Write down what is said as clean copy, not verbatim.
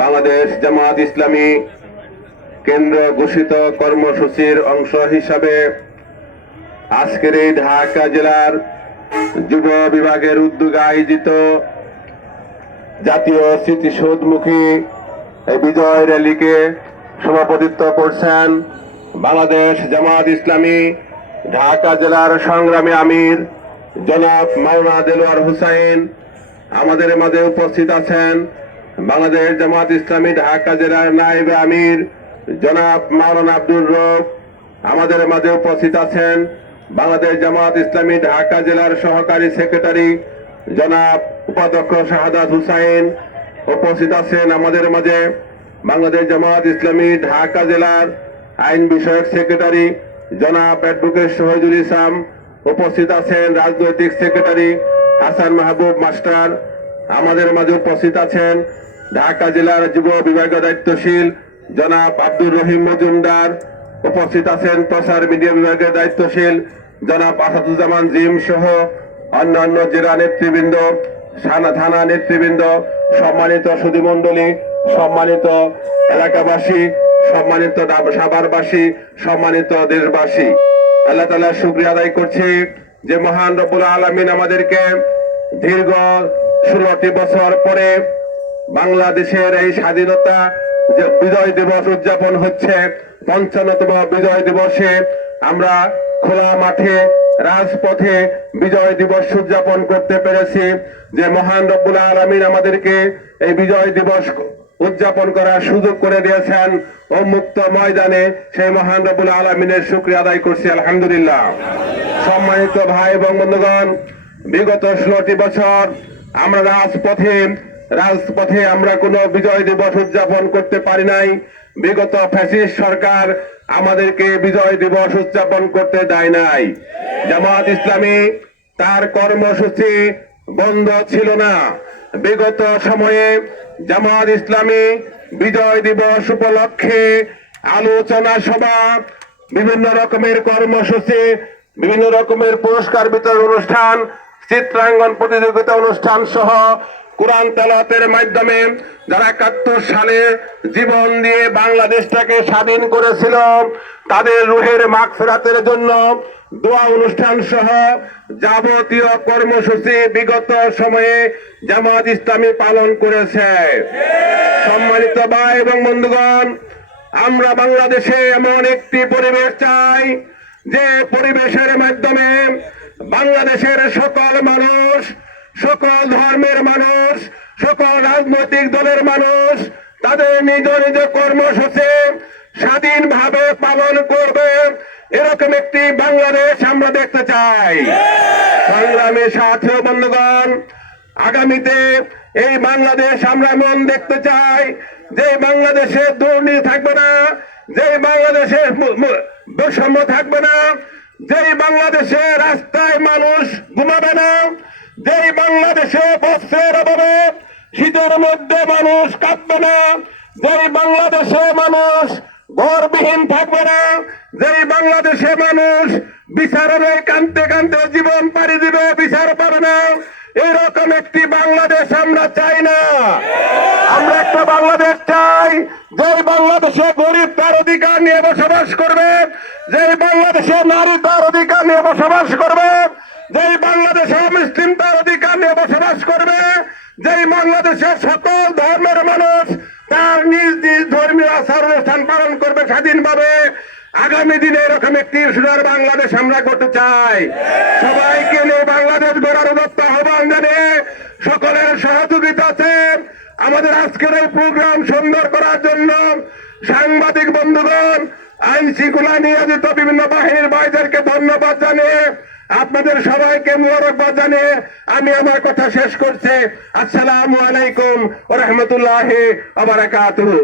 বাংলাদেশ জামাত ইসলামী কেন্দ্র ঘোষিত কর্মসূচির অংশ হিসাবে আজকের এই ঢাকা জেলার যুব বিভাগের উদ্যোগে আয়োজিত জাতীয় স্মৃতিসৌধমুখী বিজয় র্যালিকে সভাপতিত্ব করছেন বাংলাদেশ জামাত ইসলামী ঢাকা জেলার সংগ্রামী আমির জনাব মাওলানা দেলোয়ার হোসেন। আমাদের মাঝে উপস্থিত আছেন বাংলাদেশ জামাত ইসলামী ঢাকা জেলার নায়েব আমির জনাব মাওলানা আব্দুর রব। আমাদের মাঝে উপস্থিত আছেন বাংলাদেশ জামাত ইসলামী ঢাকা জেলার সহকারী সেক্রেটারি জনাব উপাধ্যক্ষ শাহাদাত হুসাইন। উপস্থিত আছেন আমাদের মাঝে বাংলাদেশ জামাত ইসলামী ঢাকা জেলার আইন বিষয়ক সেক্রেটারি জনাব অ্যাডভোকেট শহীদুল ইসলাম। উপস্থিত আছেন রাজনৈতিক সেক্রেটারি হাসান মাহবুব মাস্টার। আমাদের মাঝে উপস্থিত আছেন ঢাকা জেলার যুব বিভাগীয় দায়িত্বশীল জনাব আব্দুর রহিম মজুমদার। উপস্থিত আছেন প্রচার মিডিয়া বিভাগের দায়িত্বশীল জনাব আসাদুজ্জামান জিম সহ অন্যান্য জেলা নেতৃবৃন্দ, থানা নেতৃবৃন্দ, সম্মানিত সুধীমণ্ডলী, সম্মানিত এলাকাবাসী, সম্মানিত সাভারবাসী, সম্মানিত দেশবাসী, আল্লাহ তাআলা শুকরিয়া আদায় করছি যে মহান রব্বুল আলামিন আমাদেরকে দীর্ঘ 16টি বছর পরে বাংলাদেশের এই স্বাধীনতা যে বিজয় দিবস উদযাপন হচ্ছে, 55তম বিজয় দিবসে আমরা খোলা মাঠে রাজপথে বিজয় দিবস উদযাপন করতে পেরেছি। যে মহান রব্বুল আলামিন আমাদেরকে এই বিজয় দিবস উদযাপন করার সুযোগ করে দিয়েছেন ও মুক্ত ময়দানে, সেই মহান রব্বুল আলামিনের শুকরিয়া আদায় করছি আলহামদুলিল্লাহ। সম্মানিত ভাই এবং বন্ধুগণ, বিগত 16টি বছর আমরা রাজপথে আমরা কোনো বিজয় দিবস উদযাপন করতে পারি নাই। বিগত ফ্যাসিস্ট সরকার আমাদেরকে বিজয় দিবস উদযাপন করতে দেয় নাই। জামাত ইসলামী তার কর্মসূচি বন্ধ ছিল না। বিগত সময়ে জামাত ইসলামী বিজয় দিবস উপলক্ষে আলোচনা সভা, বিভিন্ন রকমের কর্মসূচি, বিভিন্ন রকমের পুরস্কার বিতরণ অনুষ্ঠান, চিত্রাঙ্কন প্রতিযোগিতা অনুষ্ঠান সহ কোরআন তেলাওয়াতের মাধ্যমে যারা 71 সালে জীবন দিয়ে বাংলাদেশটাকে স্বাধীন করেছিল তাদের রুহের মাগফিরাতের জন্য দোয়া অনুষ্ঠান সহ যাবতীয় কর্মসূচি বিগত সময়ে জামাত ইসলামী পালন করেছে। সম্মানিত ভাই এবং বন্ধুগণ, আমরা বাংলাদেশে এমন একটি পরিবেশ চাই যে পরিবেশের মাধ্যমে বাংলাদেশের সকল মানুষ, সকল ধর্মের মানুষ, সকল রাজনৈতিক দলের মানুষ তাদের নিজ নিজ কর্মসূচি স্বাধীনভাবে পালন করবে, এরকম একটি বাংলাদেশ আমরা দেখতে চাই। সংগ্রামী সাথী ও বন্ধুগণ, আগামীতে এই বাংলাদেশ আমরা এমন দেখতে চাই যে বাংলাদেশে দুর্নীতি থাকবে না, যে বাংলাদেশে বৈষম্য থাকবে না, যেই বাংলাদেশে রাস্তায় মানুষ ঘুমাবে না, যেই বাংলাদেশে বস্ত্রের অভাবে শীতের মধ্যে মানুষ কাঁদবে না, যেই বাংলাদেশে মানুষ ঘরবিহীন থাকবে না, যেই বাংলাদেশে মানুষ বিচারে কাঁদতে কাঁদতে জীবন পাড়ি দিবে, বিচার পাবে না, এরকম একটি বাংলাদেশ আমরা চাই না। আমরা একটা বাংলাদেশ চাই যেই বাংলাদেশে গরিব তার অধিকার নিয়ে বসবাস করবে, যেই বাংলাদেশে নারী তার অধিকার নিয়ে বসবাস করবে, যেই বাংলাদেশে মুসলিম তার অধিকার নিয়ে বসবাস করবে, যেই বাংলাদেশে সকল ধর্মের মানুষ তার নিজ নিজ ধর্মীয় আচার অনুষ্ঠান পালন করবে স্বাধীনভাবে। আগামী দিনে এরকম একটি সুন্দর বাংলাদেশ আমরা করতে চাই। সবাইকে নিয়ে বাংলাদেশ গড়ার উদ্যোক্ত আহ্বান জানিয়ে সকলের সহযোগিতা আছে আমাদের আজকের এই প্রোগ্রাম সুন্দর করার জন্য সাংবাদিক বন্ধুগণ, আইন শৃঙ্খলা নিয়োজিত বিভিন্ন বাহিনীর ভাইদেরকে ধন্যবাদ জানিয়ে আপনাদের সবাইকে মোবারকবাদ জানিয়ে আমি আমার কথা শেষ করছি। আসসালামু আলাইকুম ওয়া রাহমাতুল্লাহি ওয়া বারাকাতুহু।